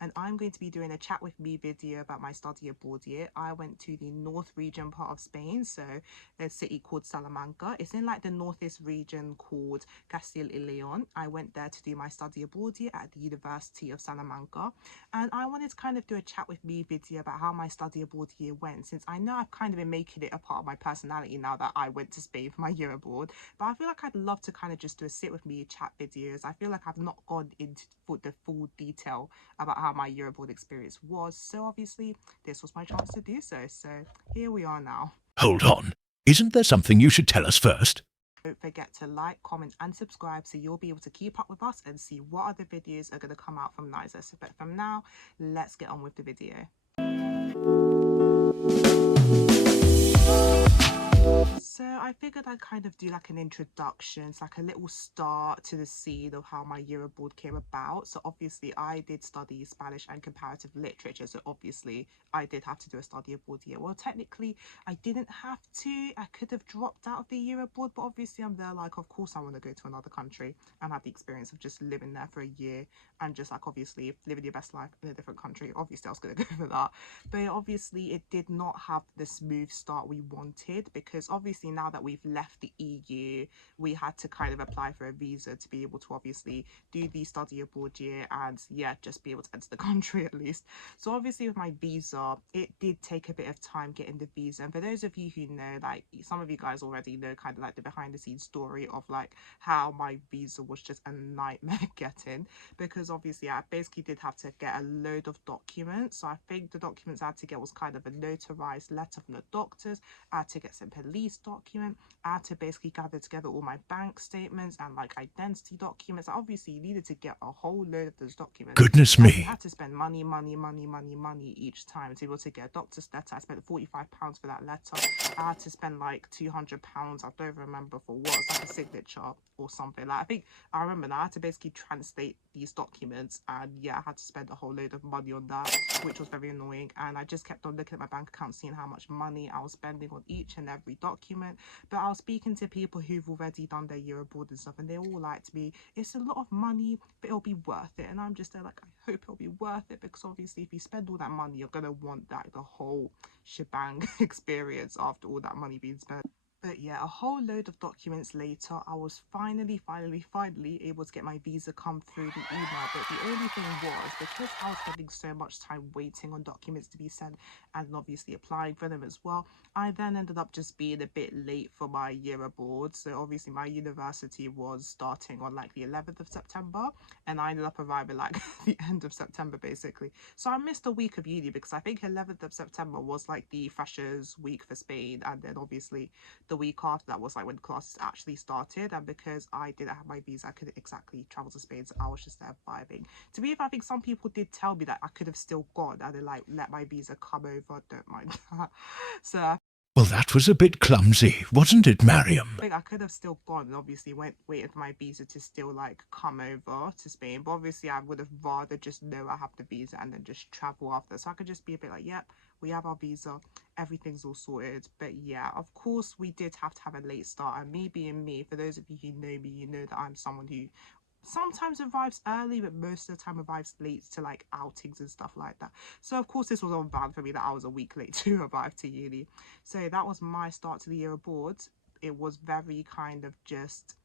and I'm going to be doing a chat with me video about my study abroad year. I went to the north region part of Spain, so a city called Salamanca. It's in like the northeast region called Castile y Leon. I went there to do my study abroad year at the University of Salamanca, and I wanted to kind of do a chat with me video about how my study abroad year went, since I know I've kind of been making it a part of my personality now that I went to Spain for my year abroad. But I feel like I'd love to kind of just do a sit with me chat videos. I feel like I've not gone into the full detail about how my year abroad experience was, so obviously this was my chance to do so. So here we are now. Hold on. Isn't there something you should tell us first? Don't forget to like, comment and subscribe so you'll be able to keep up with us and see what other videos are going to come out from Niza. But from now, let's get on with the video. So I figured I'd kind of do like an introduction, it's like a little start to the scene of how my year abroad came about. So obviously I did study Spanish and comparative literature, so obviously I did have to do a study abroad year. Well, technically I didn't have to. I could have dropped out of the year abroad, but obviously I'm there like, of course I want to go to another country and have the experience of just living there for a year and just like obviously living your best life in a different country. Obviously I was going to go for that, but obviously it did not have the smooth start we wanted, because obviously now that we've left the EU, we had to kind of apply for a visa to be able to obviously do the study abroad year and yeah, just be able to enter the country at least. So obviously with my visa, it did take a bit of time getting the visa. And for those of you who know, like some of you guys already know kind of like the behind the scenes story of like how my visa was just a nightmare getting, because obviously I basically did have to get a load of documents. So I think the documents I had to get was kind of a notarized letter from the doctors. I had to get some police document. I had to basically gather together all my bank statements and like identity documents. Obviously you needed to get a whole load of those documents, Goodness and you me. had to spend money each time to be able to get a doctor's letter. I spent £45 for that letter. I had to spend like £200, I don't remember for what, it's like a signature or something. Like I think I remember that I had to basically translate these documents, and yeah, I had to spend a whole load of money on that, which was very annoying. And I just kept on looking at my bank account, seeing how much money I was spending on each and every document. But I was speaking to people who've already done their year abroad and stuff, and they all like to be, it's a lot of money, but it'll be worth it. And I'm just there like, I hope it'll be worth it, because obviously if you spend all that money, you're gonna want that the whole shebang experience after all that money being spent. But yeah, a whole load of documents later, I was finally able to get my visa come through the email. But the only thing was, because I was spending so much time waiting on documents to be sent and obviously applying for them as well, I then ended up just being a bit late for my year abroad. So obviously my university was starting on like the 11th of September, and I ended up arriving like the end of September basically. So I missed a week of uni, because I think 11th of September was like the freshers week for Spain, and then obviously the week after that was like when classes actually started. And because I didn't have my visa, I couldn't exactly travel to Spain, so I was just there vibing. To be fair, I think some people did tell me that I could have still gone and then like let my visa come over. Don't mind that. So I Well, that was a bit clumsy, wasn't it, Mariam? think I could have still gone and obviously waited for my visa to still like come over to Spain, but obviously I would have rather just know I have the visa and then just travel after, so I could just be a bit like, yep, we have our visa, everything's all sorted. But yeah, of course we did have to have a late start, and me being me, for those of you who know me, you know that I'm someone who sometimes arrives early, but most of the time arrives late to like outings and stuff like that. So of course this was on bad for me that I was a week late to arrive to uni. So that was my start to the year abroad. It was very kind of just,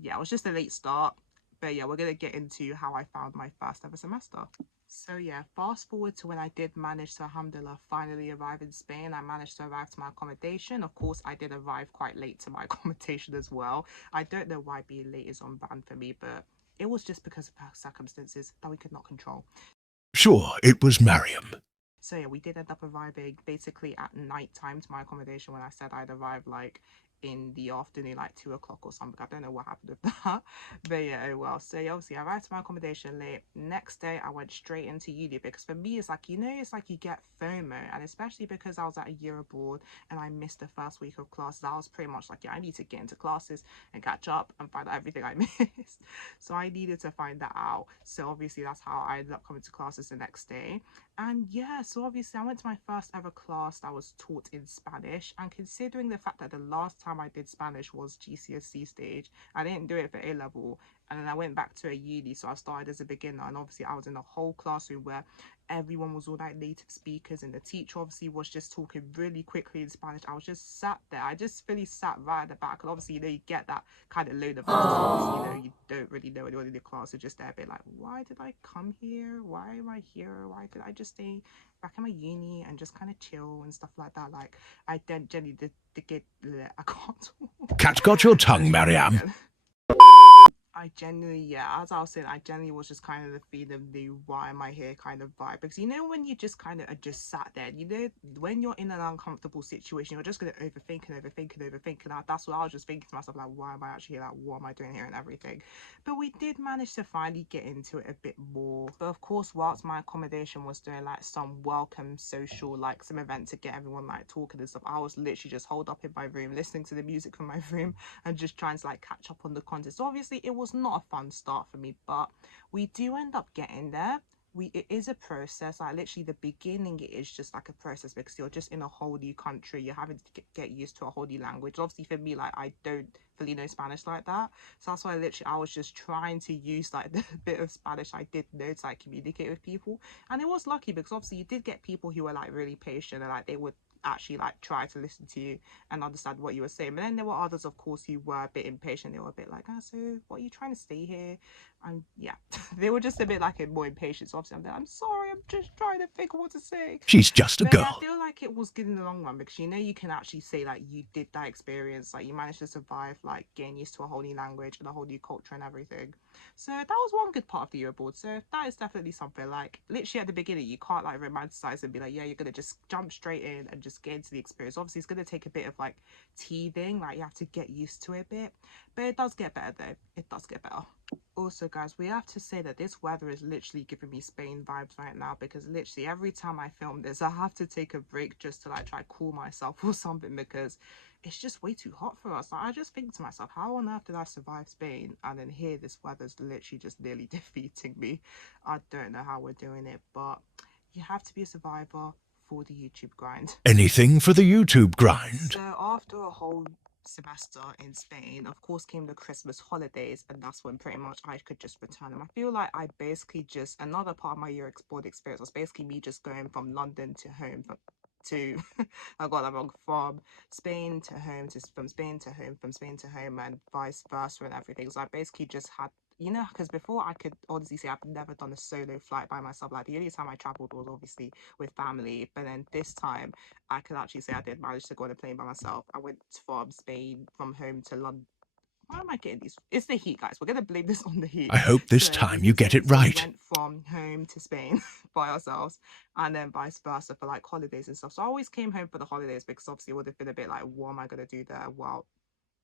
yeah, it was just a late start. But yeah, we're gonna get into how I found my first ever semester. So yeah, fast forward to when I did manage to, alhamdulillah, finally arrive in Spain. I managed to arrive to my accommodation. Of course, I did arrive quite late to my accommodation as well. I don't know why being late is on ban for me, but it was just because of circumstances that we could not control. Sure, it was Mariam. So yeah, we did end up arriving basically at night time to my accommodation. When I said I'd arrive like in the afternoon, like 2 o'clock or something, I don't know what happened with that. But yeah, oh well. So yeah, obviously I arrived to my accommodation late. Next day I went straight into uni, because for me it's like, you know, it's like you get FOMO, and especially because I was at a year abroad and I missed the first week of classes, I was pretty much like, yeah, I need to get into classes and catch up and find out everything I missed. So I needed to find that out. So obviously that's how I ended up coming to classes the next day. And yeah, so obviously I went to my first ever class that was taught in Spanish, and considering the fact that the last time I did Spanish was GCSE stage, I didn't do it for A level, And then I went back to a uni, so I started as a beginner, and obviously I was in a whole classroom where everyone was all like native speakers, and the teacher obviously was just talking really quickly in Spanish. I was just sat there. I just really sat right at the back, and obviously, you know, you get that kind of load of obviously, you know, you don't really know anyone in the class. You're just there a bit like, why did I come here? Why am I here? Why did I just stay back in my uni and just kind of chill and stuff like that? Like, I then generally did get, I can't talk. Cat's got your tongue, Mariam. I genuinely, yeah, as I was saying, I genuinely was just kind of the feeling the why am I here kind of vibe. Because you know, when you just kind of are just sat there, you know, when you're in an uncomfortable situation, you're just going to overthink and overthink and overthink. And that's what I was just thinking to myself, like, why am I actually here? Like, what am I doing here and everything? But we did manage to finally get into it a bit more. But of course, whilst my accommodation was doing like some welcome social, like some event to get everyone like talking and stuff, I was literally just holed up in my room, listening to the music from my room and just trying to like catch up on the content. So obviously it was not a fun start for me, but we do end up getting there. It is a process. Like literally the beginning, it is just like a process because you're just in a whole new country, you're having to get used to a whole new language. Obviously for me, like I don't fully know Spanish like that, so that's why literally I was just trying to use like the bit of Spanish I did know to like communicate with people. And it was lucky because obviously you did get people who were like really patient and like they would actually like try to listen to you and understand what you were saying. But then there were others, of course, who were a bit impatient. They were a bit like, so what are you trying to stay here? And yeah, they were just a bit like more impatient. So obviously I'm sorry, I'm just trying to think of what to say. She's just a But yeah, I girl. feel like it was good in the long run because you know you can actually say like you did that experience, like you managed to survive, like getting used to a whole new language and a whole new culture and everything. So that was one good part of the year abroad. So that is definitely something like literally at the beginning you can't like romanticize and be like, yeah, you're gonna just jump straight in and just get into the experience. Obviously it's gonna take a bit of like teething, like you have to get used to it a bit, but it does get better though. It does get better. Also guys, we have to say that this weather is literally giving me Spain vibes right now because literally every time I film this I have to take a break just to like try cool myself or something because it's just way too hot for us. Like, I just think to myself, how on earth did I survive Spain and then here this weather's literally just nearly defeating me. I don't know how we're doing it, but you have to be a survivor for the YouTube grind. Anything for the YouTube grind. So after a whole semester in Spain, of course came the Christmas holidays, and that's when pretty much I could just return. And I feel like I basically just, another part of my year explored experience was basically me just going from London to home to I got that wrong, from Spain to home, to from Spain to home, from Spain to home, and vice versa and everything. So I basically just had, you know, because before I could honestly say I've never done a solo flight by myself. Like the only time I traveled was obviously with family, but then this time I could actually say I did manage to go on a plane by myself. I went from Spain, from home to London. Why am I getting these? It's the heat, guys. We're gonna blame this on the heat. I hope this So time we you get it so we right. went from home to Spain by ourselves, and then vice versa for like holidays and stuff. So I always came home for the holidays because obviously it would have been a bit like, what am I gonna do there? Well,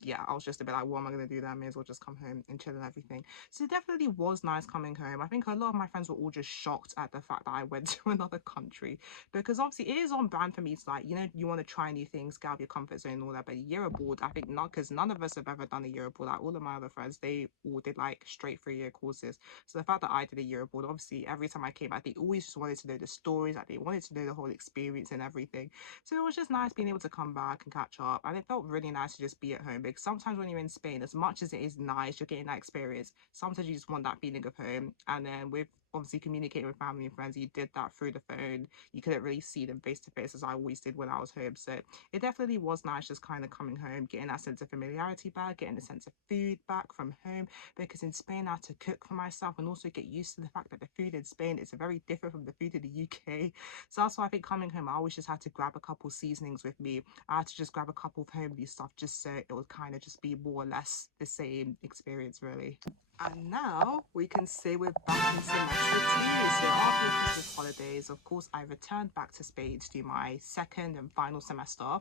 yeah, I was just a bit like, what am I going to do there? I may as well just come home and chill and everything. So it definitely was nice coming home. I think a lot of my friends were all just shocked at the fact that I went to another country because obviously it is on brand for me. It's like, you know, you want to try new things, get out of your comfort zone and all that. But a year abroad, I think not, because none of us have ever done a year abroad. Like all of my other friends, they all did like straight 3-year courses. So the fact that I did a year abroad, obviously every time I came back, they always just wanted to know the stories, like they wanted to know the whole experience and everything. So it was just nice being able to come back and catch up. And it felt really nice to just be at home because sometimes when you're in Spain, as much as it is nice, you're getting that experience, sometimes you just want that feeling of home. And then with obviously communicating with family and friends, you did that through the phone. You couldn't really see them face to face as I always did when I was home. So it definitely was nice just kind of coming home, getting that sense of familiarity back, getting the sense of food back from home. Because in Spain, I had to cook for myself and also get used to the fact that the food in Spain is very different from the food in the UK. So that's why I think coming home, I always just had to grab a couple seasonings with me. I had to just grab a couple of homely stuff just so it would kind of just be more or less the same experience, really. And now we can say we're back in semester 2. So after the Christmas holidays, of course, I returned back to Spain to do my second and final semester.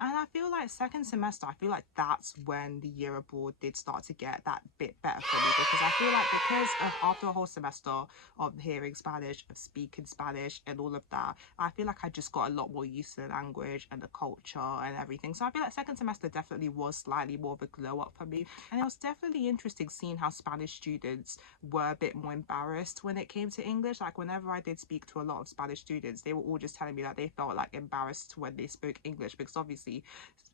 And I feel like second semester, I feel like that's when the year abroad did start to get that bit better for me, because I feel like because of after a whole semester of hearing Spanish, of speaking Spanish and all of that, I feel like I just got a lot more used to the language and the culture and everything. So I feel like second semester definitely was slightly more of a glow up for me. And it was definitely interesting seeing how Spanish students were a bit more embarrassed when it came to English. Like whenever I did speak to a lot lot of Spanish students, they were all just telling me that they felt like embarrassed when they spoke English, because obviously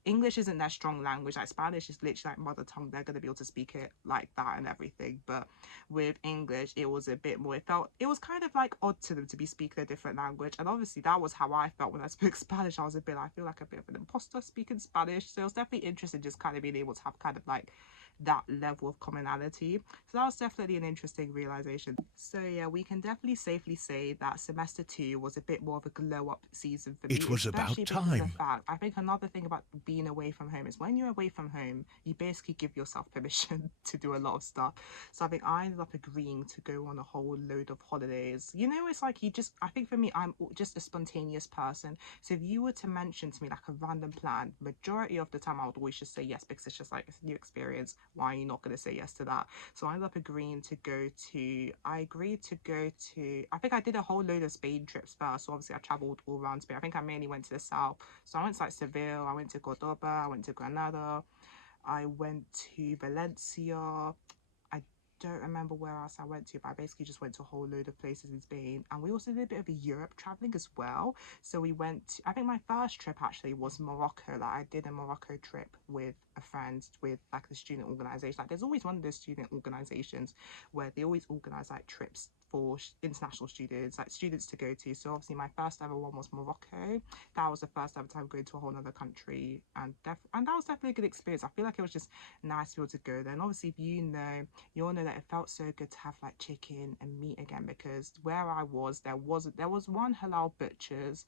English isn't their strong language. Like Spanish is literally like mother tongue. They're going to be able to speak it like that and everything. But with English, it was a bit more, it was kind of like odd to them to be speaking a different language. And obviously that was how I felt when I spoke Spanish. I was I feel like a bit of an imposter speaking Spanish. So it was definitely interesting just kind of being able to have kind of like that level of commonality. So that was definitely an interesting realization. So yeah, we can definitely safely say that semester 2 was a bit more of a glow up season for me. It was about especially because of time. the fact, I think another thing about being away from home is when you're away from home, you basically give yourself permission to do a lot of stuff. So I think I ended up agreeing to go on a whole load of holidays. You know, it's like I think for me, I'm just a spontaneous person. So if you were to mention to me like a random plan, majority of the time I would always just say yes, because it's just like, it's a new experience. Why are you not going to say yes to that? So I ended up agreeing to I think I did a whole load of Spain trips first. So obviously I traveled all around Spain. I think I mainly went to the south. So I went to like Seville, I went to Cordoba, I went to Granada, I went to Valencia. I don't remember where else I went to, but I basically just went to a whole load of places in Spain. And we also did a bit of a Europe traveling as well. So we went, I think my first trip actually was Morocco. Like I did a Morocco trip with a friend with like the student organization. Like there's always one of those student organizations where they always organize like trips for international students, like students to go to. So obviously my first ever one was Morocco. That was the first ever time going to a whole other country, and that was definitely a good experience. I feel like it was just nice to be able to go there. And obviously, if you all know that it felt so good to have like chicken and meat again, because where I was, there was one halal butcher's,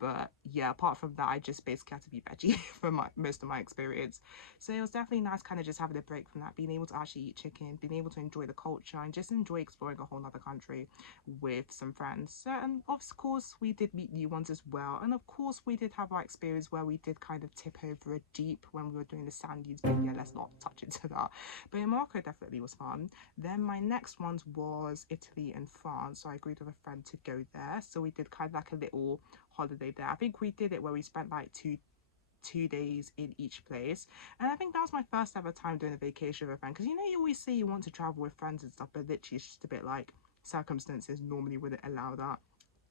but yeah, apart from that, I just basically had to be veggie for most of my experience. So it was definitely nice kind of just having a break from that, being able to actually eat chicken, being able to enjoy the culture and just enjoy exploring a whole other country with some friends. So, and of course we did meet new ones as well, and of course we did have our experience where we did kind of tip over a deep when we were doing the sand dunes, but yeah, let's not touch into that. But in Morocco definitely was fun. Then my next ones was Italy and France, so I agreed with a friend to go there. So we did kind of like a little holiday there. I think we did it where we spent like two days in each place, and I think that was my first ever time doing a vacation with a friend, because you know you always say you want to travel with friends and stuff, but literally it's just a bit like circumstances normally wouldn't allow that.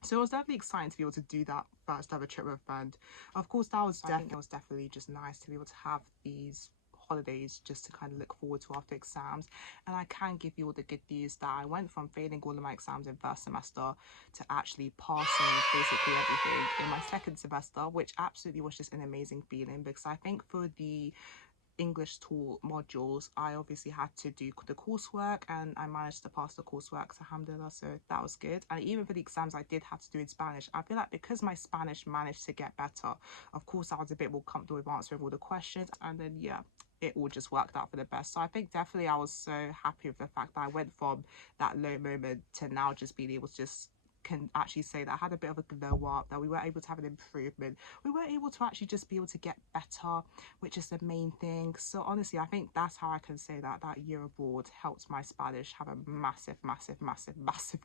So it was definitely exciting to be able to do that first ever trip with a friend. Of course, I think it was definitely just nice to be able to have these holidays just to kind of look forward to after exams. And I can give you all the good news that I went from failing all of my exams in first semester to actually passing basically everything in my second semester, which absolutely was just an amazing feeling, because I think for the English taught modules, I obviously had to do the coursework, and I managed to pass the coursework, so alhamdulillah, so that was good. And even for the exams I did have to do in Spanish, I feel like because my Spanish managed to get better, of course I was a bit more comfortable with answering all the questions, and then yeah, it all just worked out for the best. So I think definitely I was so happy with the fact that I went from that low moment to now just being able to just can actually say that I had a bit of a glow up, that we were able to have an improvement, we were able to actually just be able to get better, which is the main thing. So honestly, I think that's how I can say that that year abroad helped my Spanish have a massive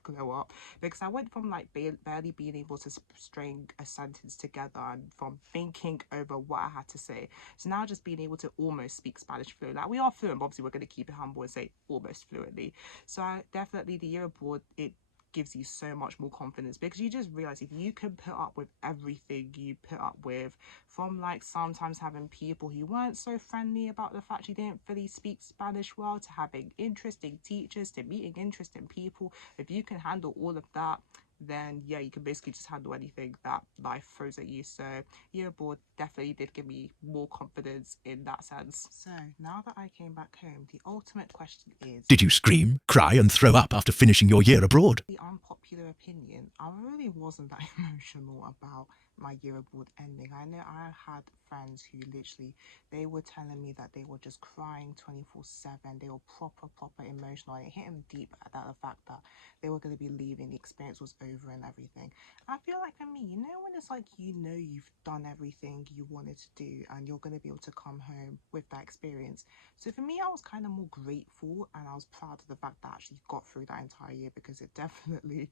glow up, because I went from like barely being able to string a sentence together and from thinking over what I had to say, so now just being able to almost speak Spanish fluently. Like we are fluent, but obviously we're going to keep it humble and say almost fluently. So definitely the year abroad, it gives you so much more confidence, because you just realize if you can put up with everything you put up with, from like sometimes having people who weren't so friendly about the fact you didn't fully speak Spanish well, to having interesting teachers, to meeting interesting people, if you can handle all of that, then yeah, you can basically just handle anything that life throws at you. So year abroad definitely did give me more confidence in that sense. So now that I came back home, the ultimate question is, Did you scream, cry, and throw up after finishing your year abroad? the unpopular opinion, I really wasn't that emotional about my year abroad ending. I know I had friends who literally, they were telling me that they were just crying 24/7. They were proper emotional, and it hit them deep at that, the fact that they were going to be leaving, the experience was over and everything. I feel like for me, you know, when it's like, you know, you've done everything you wanted to do and you're going to be able to come home with that experience. So for me, I was kind of more grateful, and I was proud of the fact that I actually got through that entire year, because it definitely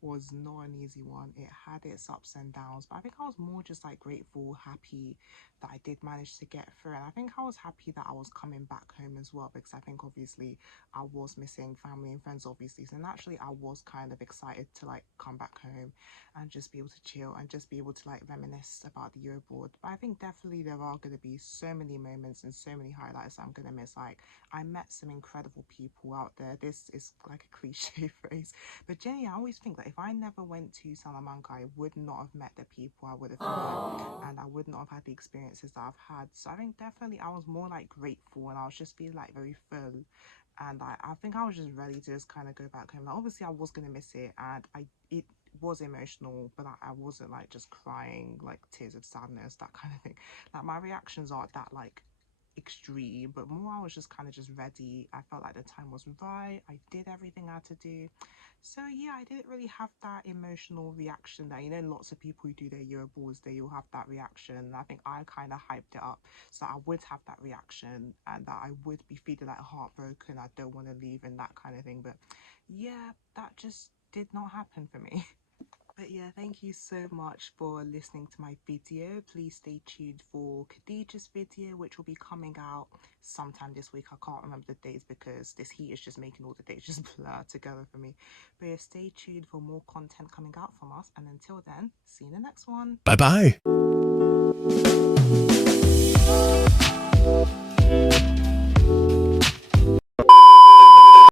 was not an easy one. It had its ups and downs, but I think think I was more just like grateful, happy that I did manage to get through. And I think I was happy that I was coming back home as well, because I think obviously I was missing family and friends, obviously. So naturally, I was kind of excited to like come back home and just be able to chill and just be able to like reminisce about the year abroad. But I think definitely there are going to be so many moments and so many highlights I'm going to miss. Like, I met some incredible people out there. This is like a cliche phrase, but Jenny, I always think that if I never went to Salamanca, I would not have met the people I would have met, and I would not have had the experiences that I've had. So I think definitely I was more like grateful, and I was just feeling like very full, and I think I was just ready to just kind of go back home. Like, obviously I was gonna miss it, and it was emotional, but I wasn't like just crying like tears of sadness, that kind of thing. Like, my reactions aren't that like extreme, but more I was just kind of just ready. I felt like the time was right. I did everything I had to do. So yeah, I didn't really have that emotional reaction that, you know, lots of people who do their year awards, they all have that reaction. And I think I kind of hyped it up so I would have that reaction, and that I would be feeling like heartbroken, I don't want to leave and that kind of thing. But yeah, that just did not happen for me. But yeah, thank you so much for listening to my video. Please stay tuned for Khadijah's video, which will be coming out sometime this week. I can't remember the dates because this heat is just making all the dates just blur together for me. But yeah, stay tuned for more content coming out from us. And until then, see you in the next one. Bye-bye.